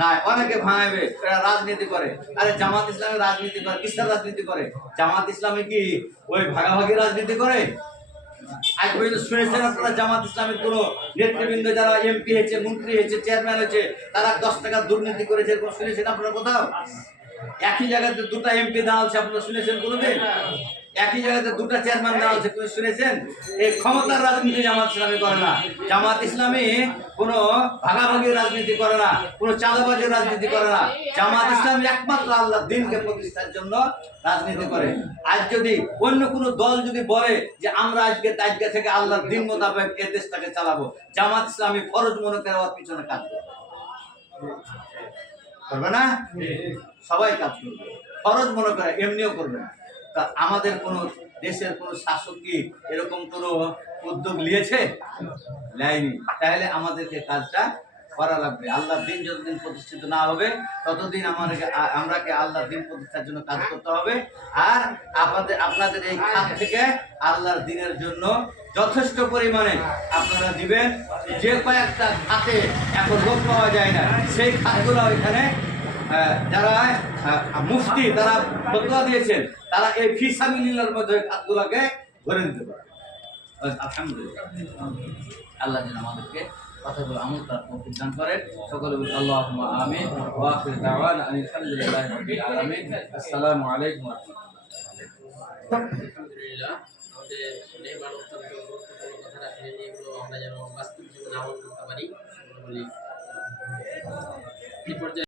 না অনেকে ভাঙাবে এরা রাজনীতি করে। আরে জামাত ইসলামী রাজনীতি করে, কিসের রাজনীতি করে? জামাত ইসলামী কি ওই ভাগাভাগি রাজনীতি করে? আজ পর্যন্ত শুনেছেন আপনারা জামাত ইসলামের কোনো নেতৃবৃন্দ যারা এমপি হয়েছে, মন্ত্রী হয়েছে, চেয়ারম্যান হয়েছে, তারা দশ টাকা দুর্নীতি করেছে এরকম শুনেছেন আপনারা কোথাও? একই জায়গাতে দুটো এমপি দেওয়া হচ্ছে আপনারা শুনেছেন কোনোদিন? একই জায়গাতে দুটো চেয়ারম্যান দেওয়া হচ্ছে কোনো শুনেছেন? এই ক্ষমতার রাজনীতি জামাত ইসলামী করে না। জামাত ইসলামী কোনো ভাগাভাগি রাজনীতি করে না, কোনো চাঁদাবাজির রাজনীতি করে না। জামাত ইসলামী একমাত্র আল্লাহ দিনকে প্রতিষ্ঠার জন্য রাজনীতি করে। আজ যদি অন্য কোনো দল যদি বলে যে আমরা আজকে আজকে থেকে আল্লাহর দিন মোতাবেক এ দেশটাকে চালাবো, জামাত ইসলামী ফরজ মনে করে ওর পিছনে কাজ করবে। করবে না? সবাই কাজ করবে। ফরজ মনে করে, এমনিও করবে না। আমাদের কোন দেশের কোন শাসক কি এরকম কোনো উদ্যোগ নিয়েছে? নেয়নি। তাহলে আমাদেরকে কাজটা করা লাগবে। আল্লাহ দিন যতদিন প্রতিষ্ঠিত না হবে, ততদিন আমাদেরকে, আমরাকে আল্লাহ দিন প্রতিষ্ঠার জন্য কাজ করতে হবে। আর আপনাদের আপনাদের এই খাত থেকে আল্লাহর দিনের জন্য যথেষ্ট পরিমাণে আপনারা দিবেন। যে কয়েকটা খাতে এখন লোক পাওয়া যায় না, সেই খাতগুলো এখানে যারা মুফতি, তারা ফতোয়া দিয়েছেন, তারা এই ফিসামিল্লার মধ্যে খাতগুলোকে ধরে দিতে পারে। আলহামদুলিল্লাহ। আল্লাহ যেন আমাদেরকে কথাগুলো আমল তার তৌফিক দান করেন। সকলে বলি আল্লাহুম্মা আমিন। ওয়া আখির দাওয়ানা আনিল হামদুলিল্লাহি রাব্বিল আলামিন। আলাইকুম ওয়া আলহামদুলিল্লাহ। আমাদের নেহমান অত্যন্ত কথা রাখলেন এগুলো আমরা যেন বাস্তব জীবনে আমল করতে পারি বলি